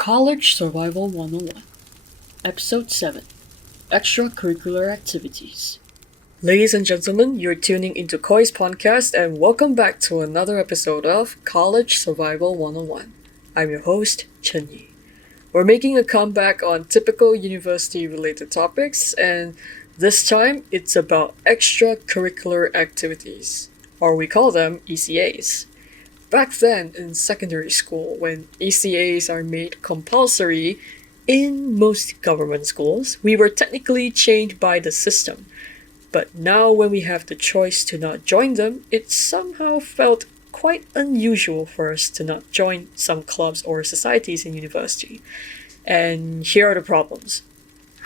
College Survival 101, Episode 7, Extra-curricular Activities. Ladies and gentlemen, you're tuning into Koi's Pondcast and welcome back to another episode of College Survival 101. I'm your host, Chen Yee. We're making a comeback on typical university-related topics, and this time it's about extracurricular activities, or we call them ECAs. Back then, in secondary school, when ECAs are made compulsory in most government schools, we were technically chained by the system. But now when we have the choice to not join them, it somehow felt quite unusual for us to not join some clubs or societies in university. And here are the problems.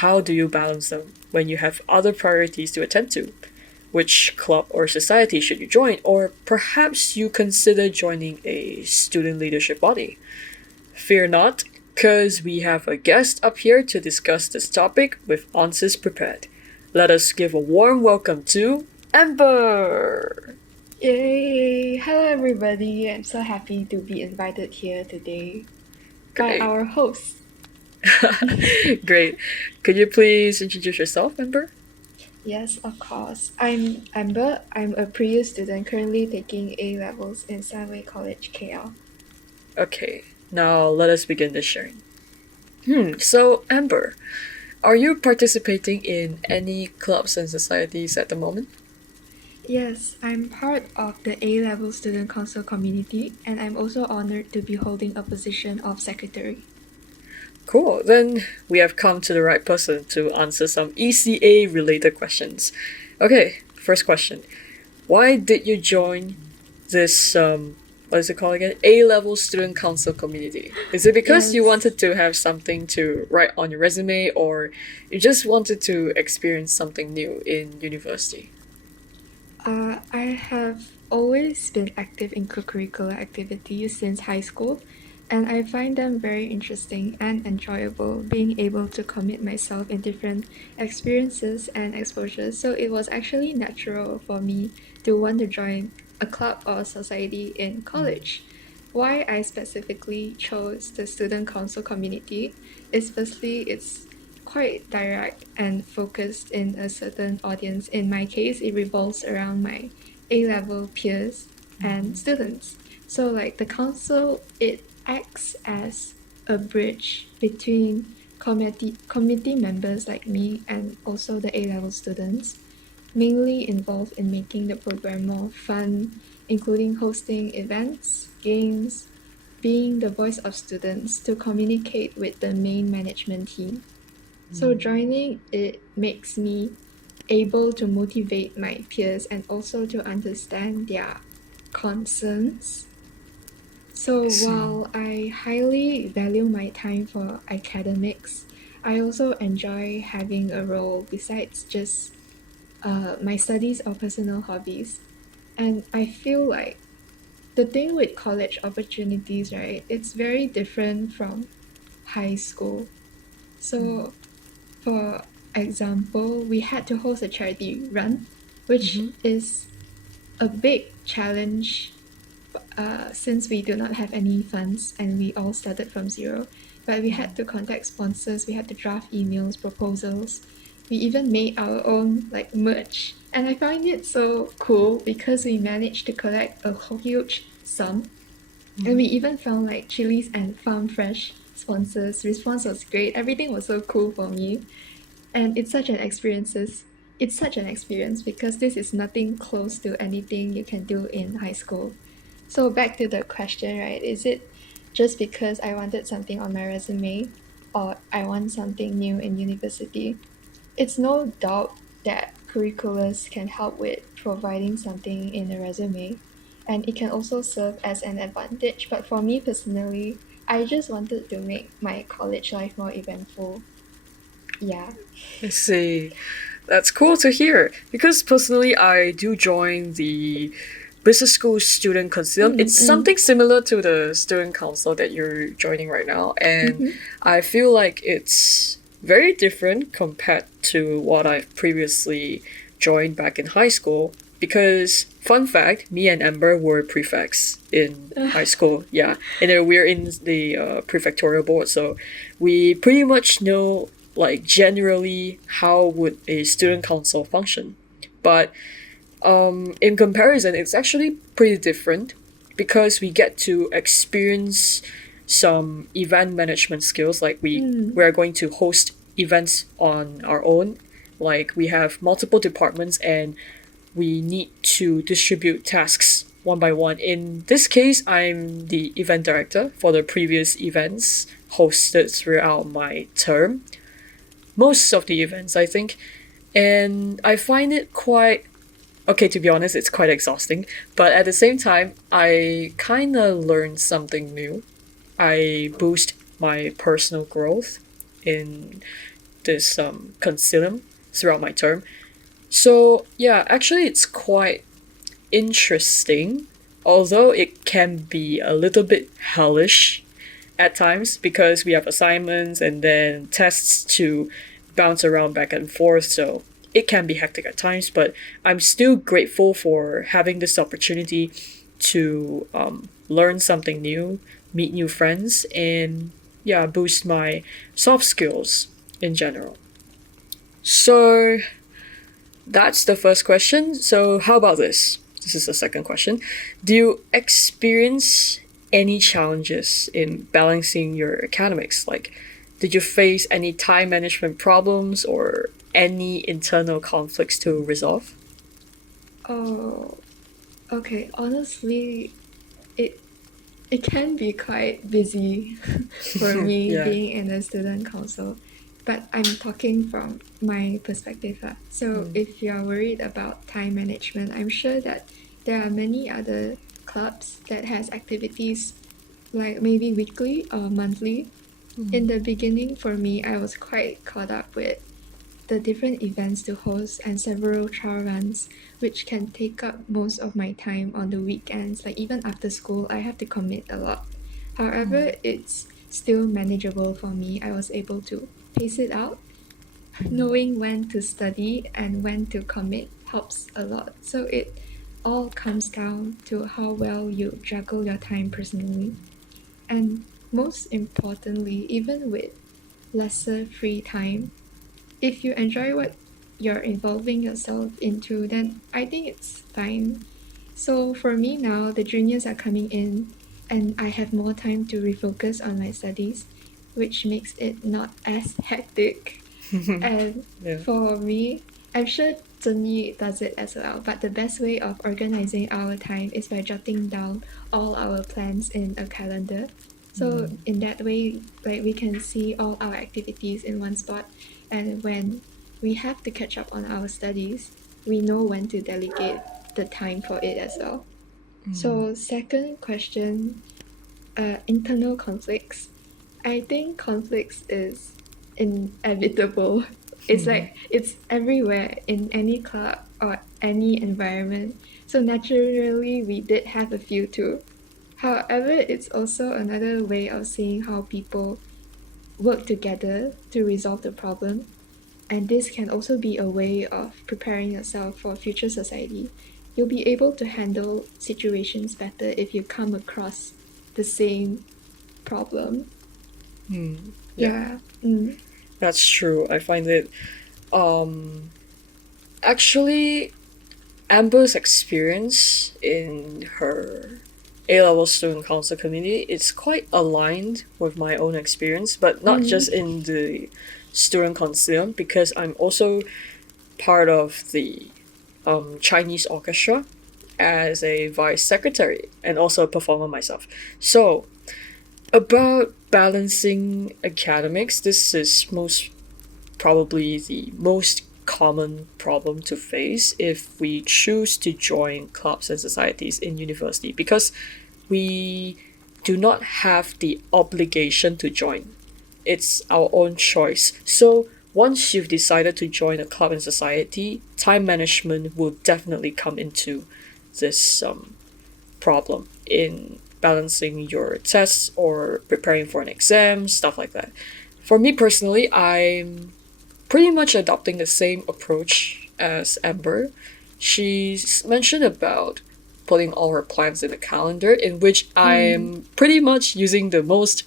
How do you balance them when you have other priorities to attend to? Which club or society should you join? Or perhaps you consider joining a student leadership body. Fear not, because we have a guest up here to discuss this topic with answers prepared. Let us give a warm welcome to Amber! Yay! Hello everybody, I'm so happy to be invited here today by Great. our host. Great. Could you please introduce yourself, Amber? Yes, of course. I'm Amber. I'm a pre-U student currently taking A-levels in Sunway College, KL. Okay, now let us begin the sharing. So Amber, are you participating in any clubs and societies at the moment? Yes, I'm part of the A-level student council community and I'm also honored to be holding a position of secretary. Cool, then we have come to the right person to answer some ECA related questions. Okay, first question. Why did you join this, what is it called again? A-level student council community? Is it because you Yes. wanted to have something to write on your resume, or you just wanted to experience something new in university? I have always been active in co-curricular activities since high school, and I find them very interesting and enjoyable, being able to commit myself in different experiences and exposures. So it was actually natural for me to want to join a club or society in college. Why I specifically chose the student council community is firstly it's quite direct and focused in a certain audience. In my case, it revolves around my A-level peers and students. So like the council, it acts as a bridge between committee members like me and also the A-level students, mainly involved in making the program more fun, including hosting events, games, being the voice of students to communicate with the main management team. So joining it makes me able to motivate my peers and also to understand their concerns. So while I highly value my time for academics, I also enjoy having a role besides just my studies or personal hobbies. And I feel like the thing with college opportunities, right, it's very different from high school. So for example, we had to host a charity run, which is a big challenge since we do not have any funds and we all started from zero. But we had to contact sponsors, we had to draft emails, proposals. We even made our own like merch. And I find it so cool because we managed to collect a huge sum. And we even found like chilies and farm fresh sponsors. Response was great. Everything was so cool for me. And it's such an experience because this is nothing close to anything you can do in high school. So back to the question, right? Is it just because I wanted something on my resume or I want something new in university? It's no doubt that curriculars can help with providing something in a resume and it can also serve as an advantage. But for me personally, I just wanted to make my college life more eventful. Yeah. I see. That's cool to hear. Because personally, I do join the business school student council. It's something similar to the student council that you're joining right now. And I feel like it's very different compared to what I've previously joined back in high school. because fun fact, me and Amber were prefects in high school. Yeah, and then we're in the prefectorial board, so we pretty much know like generally how would a student council function. But in comparison, it's actually pretty different because we get to experience some event management skills. Like we are going to host events on our own. Like we have multiple departments and we need to distribute tasks one by one. In this case, I'm the event director for the previous events hosted throughout my term. Most of the events, I think. And I find it quite okay, to be honest, it's quite exhausting. But at the same time, I kind of learned something new. I boost my personal growth in this concilium throughout my term. So yeah, actually, it's quite interesting, although it can be a little bit hellish at times because we have assignments and then tests to bounce around back and forth. So it can be hectic at times, but I'm still grateful for having this opportunity to learn something new, meet new friends, and yeah, boost my soft skills in general. So that's the first question. So, how about this? This is the second question. Do you experience any challenges in balancing your academics? Like, did you face any time management problems or any internal conflicts to resolve? Oh, okay. Honestly, it it can be quite busy for me Yeah. being in a student council, but I'm talking from my perspective. So if you're worried about time management, I'm sure that there are many other clubs that has activities like maybe weekly or monthly. In the beginning, for me, I was quite caught up with the different events to host and several trial runs, which can take up most of my time on the weekends. Like even after school, I have to commit a lot. However, it's still manageable for me. I was able to pace it out. Knowing when to study and when to commit helps a lot. So it all comes down to how well you juggle your time personally. And most importantly, even with lesser free time, if you enjoy what you're involving yourself into, then I think it's fine. So for me now, the juniors are coming in and I have more time to refocus on my studies, which makes it not as hectic. And Yeah. for me, I'm sure Chen Yee does it as well, but the best way of organizing our time is by jotting down all our plans in a calendar. So in that way, like we can see all our activities in one spot, and when we have to catch up on our studies, we know when to delegate the time for it as well. So second question, internal conflicts. I think conflicts is inevitable. It's like it's everywhere in any club or any environment. So naturally, we did have a few too. However, it's also another way of seeing how people work together to resolve the problem. And this can also be a way of preparing yourself for future society. You'll be able to handle situations better if you come across the same problem. Yeah. Yeah. Mm. That's true. I find it actually Amber's experience in her A-level student council community is quite aligned with my own experience, but not just in the student concilium because I'm also part of the Chinese orchestra as a vice secretary and also a performer myself. So about balancing academics, this is most probably the most common problem to face if we choose to join clubs and societies in university because we do not have the obligation to join. It's our own choice. So once you've decided to join a club and society, time management will definitely come into this problem in balancing your tests or preparing for an exam, stuff like that. For me personally, I'm pretty much adopting the same approach as Amber. she's mentioned about putting all her plans in a calendar, in which Mm. I'm pretty much using the most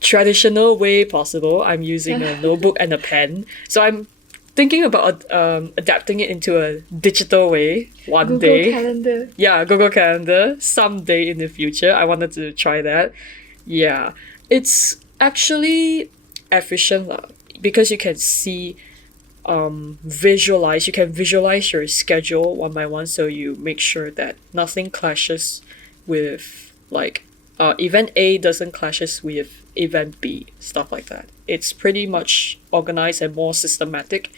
traditional way possible. I'm using a notebook and a pen. So I'm thinking about adapting it into a digital way one Google day. Calendar. Yeah, Google Calendar someday in the future. I wanted to try that. Yeah, it's actually efficient lah, because you can see visualize, you can visualize your schedule one by one, so you make sure that nothing clashes with like event A doesn't clashes with event B, stuff like that. It's pretty much organized and more systematic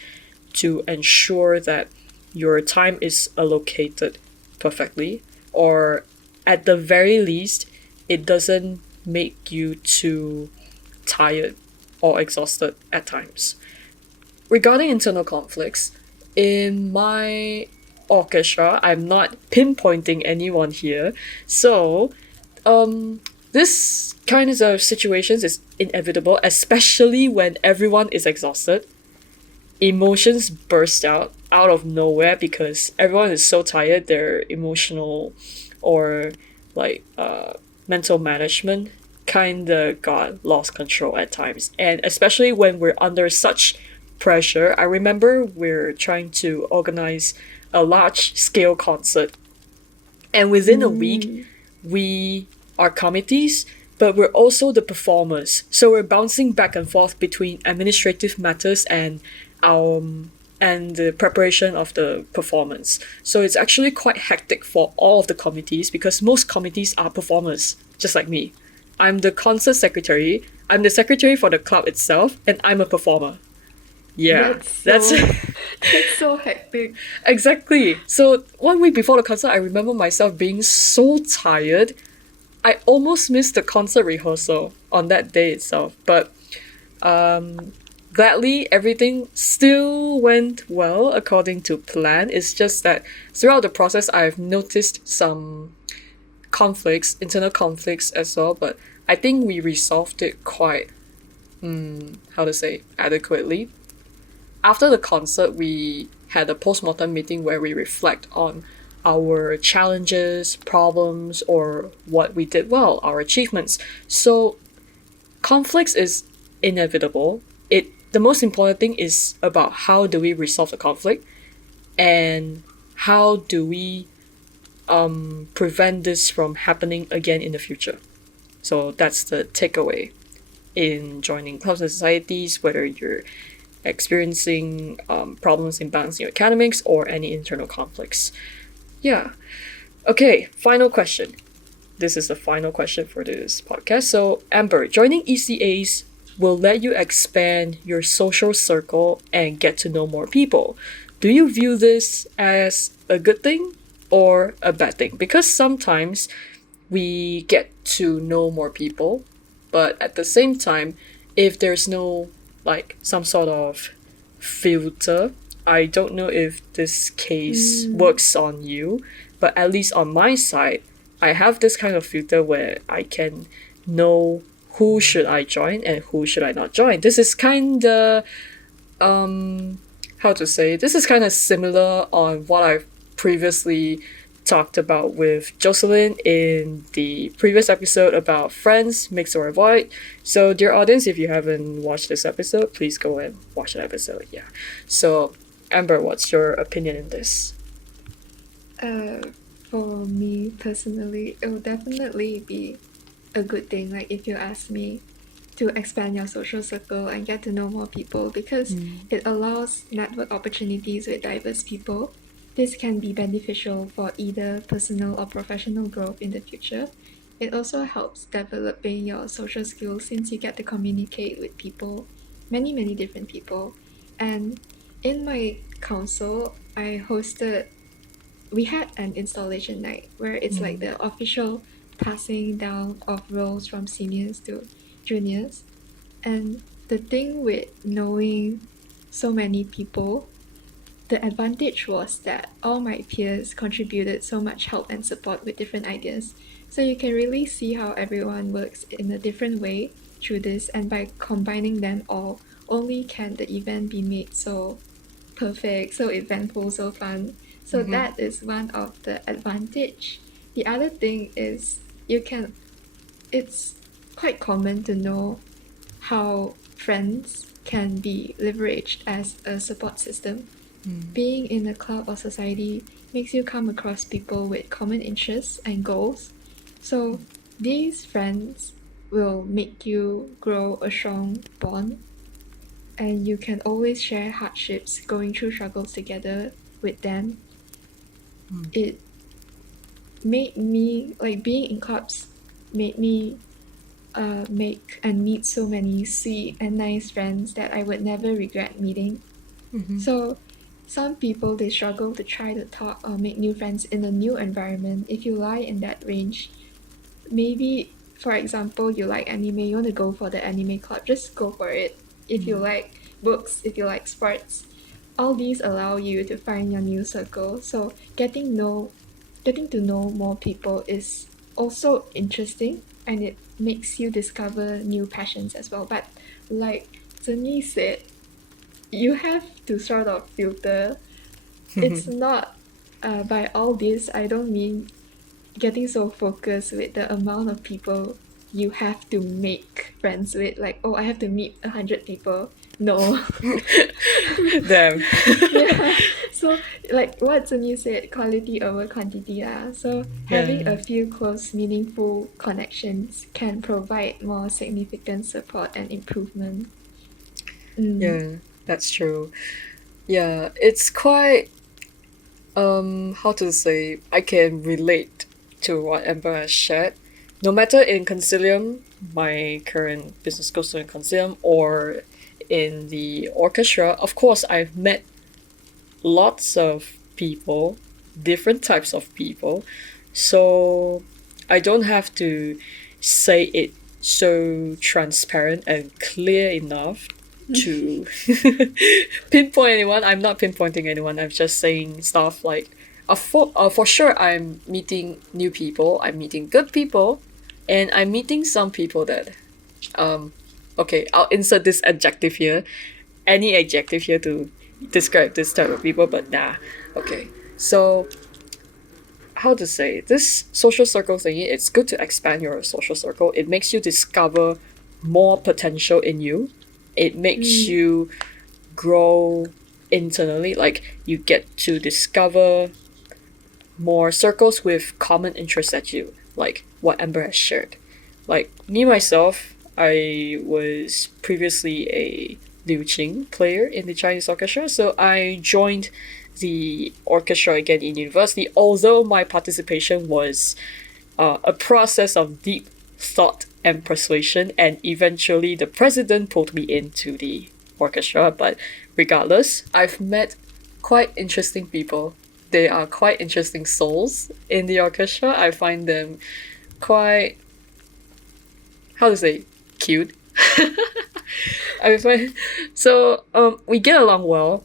to ensure that your time is allocated perfectly, or at the very least it doesn't make you too tired or exhausted at times. Regarding internal conflicts, in my orchestra, I'm not pinpointing anyone here. So, this kind of situations is inevitable, especially when everyone is exhausted. Emotions burst out of nowhere because everyone is so tired. Their emotional or like mental management kind of got lost control at times, and especially when we're under such pressure. I remember we're trying to organize a large scale concert, and within a week Mm. we are committees, but we're also the performers. So we're bouncing back and forth between administrative matters and the preparation of the performance. So it's actually quite hectic for all of the committees because most committees are performers, just like me. I'm the concert secretary, I'm the secretary for the club itself, and I'm a performer. Yeah, That's that's so that's so hectic. exactly. So 1 week before the concert, I remember myself being so tired. I almost missed the concert rehearsal on that day itself, but gladly everything still went well according to plan. It's just that throughout the process, I've noticed some conflicts, internal conflicts as well, but I think we resolved it quite, how to say, adequately. After the concert, we had a post-mortem meeting where we reflect on our challenges, problems, or what we did well, our achievements. So conflicts is inevitable. The most important thing is about how do we resolve the conflict, and how do we prevent this from happening again in the future. So that's the takeaway in joining clubs and societies, whether you're experiencing problems in balancing your academics or any internal conflicts. Yeah. Okay, final question. This is the final question for this podcast. So, Amber, joining ECAs will let you expand your social circle and get to know more people. Do you view this as a good thing or a bad thing? Because sometimes we get to know more people, but at the same time, if there's no like some sort of filter, I don't know if this case Mm. works on you, but at least on my side, I have this kind of filter where I can know who should I join and who should I not join. This is kind of how to say, this is kind of similar on what I've previously talked about with Jocelyn in the previous episode about friends, mix or avoid. So, dear audience, if you haven't watched this episode, please go and watch that episode. Yeah. So, Amber, what's your opinion in this? Uh, for me personally, it will definitely be a good thing. Like if you ask me to expand your social circle and get to know more people, because it allows network opportunities with diverse people. This can be beneficial for either personal or professional growth in the future. It also helps developing your social skills since you get to communicate with people, many different people. And in my council, we had an installation night where it's like the official passing down of roles from seniors to juniors. And the thing with knowing so many people, the advantage was that all my peers contributed so much help and support with different ideas. So you can really see how everyone works in a different way through this, and by combining them all, only can the event be made so perfect, so eventful, so fun. So that is one of the advantage. The other thing is it's quite common to know how friends can be leveraged as a support system. Being in a club or society makes you come across people with common interests and goals. So these friends will make you grow a strong bond, and you can always share hardships, going through struggles together with them. It made me, like, being in clubs made me make and meet so many sweet and nice friends that I would never regret meeting. So some people, they struggle to try to talk or make new friends in a new environment. If you lie in that range, maybe, for example, you like anime, you want to go for the anime club, just go for it. If you like books, if you like sports, all these allow you to find your new circle. So getting to know more people is also interesting, and it makes you discover new passions as well. But like Chen Yee said, you have to sort of filter. It's not by all this, I don't mean getting so focused with the amount of people you have to make friends with, like, oh, I have to meet 100 people. No. Damn. Yeah. So like what Sunyi said, quality over quantity. So having a few close, meaningful connections can provide more significant support and improvement. Yeah, that's true. Yeah, it's quite how to say, I can relate to what Amber has shared. No matter in Concilium, my current business school student Concilium, or in the orchestra, of course I've met lots of people, different types of people. So I don't have to say it so transparent and clear enough to pinpoint anyone. I'm not pinpointing anyone. I'm just saying stuff like, for sure, I'm meeting new people. I'm meeting good people, and I'm meeting some people that, okay, I'll insert this adjective here, any adjective here to describe this type of people, but nah. Okay, so how to say, this social circle thingy, it's good to expand your social circle. It makes you discover more potential in you. It makes you grow internally, like you get to discover more circles with common interests that you like, what Amber has shared. Like me myself, I was previously a Liu Qing player in the Chinese orchestra, so I joined the orchestra again in university, although my participation was a process of deep thought and persuasion, and eventually the president pulled me into the orchestra. But regardless, I've met quite interesting people. They are quite interesting souls in the orchestra. I find them quite, how to say, cute. I find so we get along well,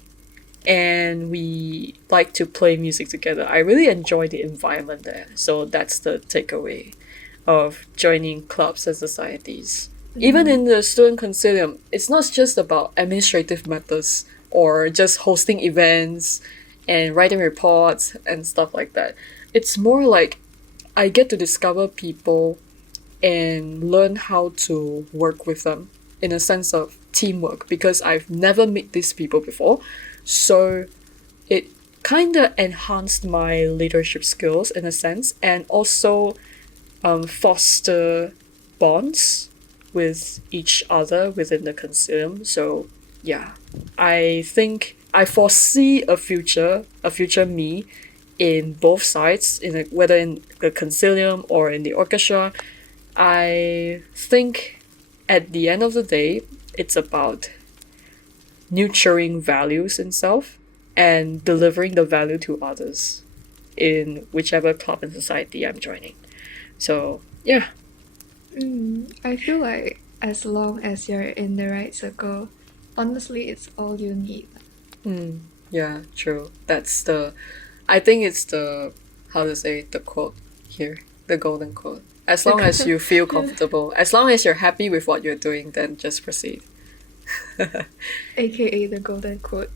and we like to play music together. I really enjoy the environment there. So that's the takeaway of joining clubs and societies. Even in the student concilium, it's not just about administrative matters or just hosting events and writing reports and stuff like that. It's more like I get to discover people and learn how to work with them in a sense of teamwork, because I've never met these people before. So it kind of enhanced my leadership skills in a sense, and also foster bonds with each other within the concilium. So yeah, I think I foresee a future me in both sides, in whether in the concilium or in the orchestra. I think at the end of the day, it's about nurturing values in self and delivering the value to others in whichever club and society I'm joining. So yeah. I feel like as long as you're in the right circle, honestly, it's all you need. Yeah, true. I think it's the, how to say, the quote here, the golden quote. As long as you feel comfortable, as long as you're happy with what you're doing, then just proceed. AKA the golden quote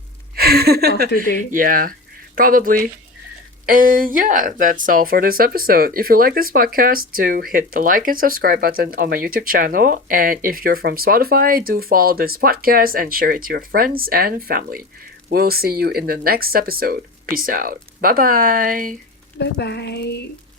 of today. Yeah, probably. And yeah, that's all for this episode. If you like this podcast, do hit the like and subscribe button on my YouTube channel. And if you're from Spotify, do follow this podcast and share it to your friends and family. We'll see you in the next episode. Peace out. Bye bye. Bye bye.